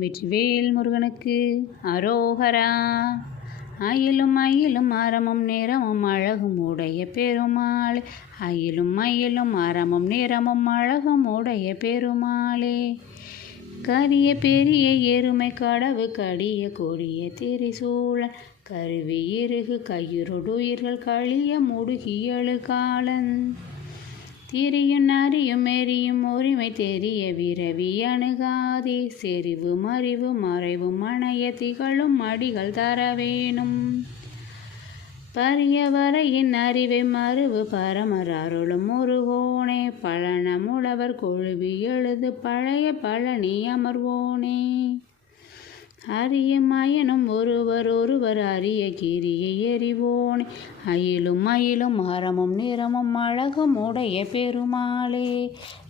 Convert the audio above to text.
வெற்றிவேல் முருகனுக்கு அரோகரா. அயிலும் அயிலும் அறமும் நிறமும் அழகும் உடைய பெருமாளே. அயிலும் அயிலும் அறமும் நிறமும் அழகும் உடைய பெருமாளே. கரிய பெரிய எருமை கடவு கடிய கொடிய திரிசூழன் கருவி இருகு கையுருடுயிர்கள் கழிய முடுகியழு காலன் திரியும் நரியும் எரி தெரிய விரவி அணுகாதே. செறிவு மறிவு மறைவு மனைய திகழும் அடிகள் தர வேணும். பரிய அறிவை மறுவு பரமர் அருளும் முருகோனே. பழனமுழவர் கொழுவி எழுது பழைய பழனி அமர்வோனே. அரிய மயனும் ஒருவர் ஒருவர் அரிய கிரியை எறிவோனே. அயிலும் மயிலும் மரமும் நிறமும் அழகும் உடைய பெருமாளே.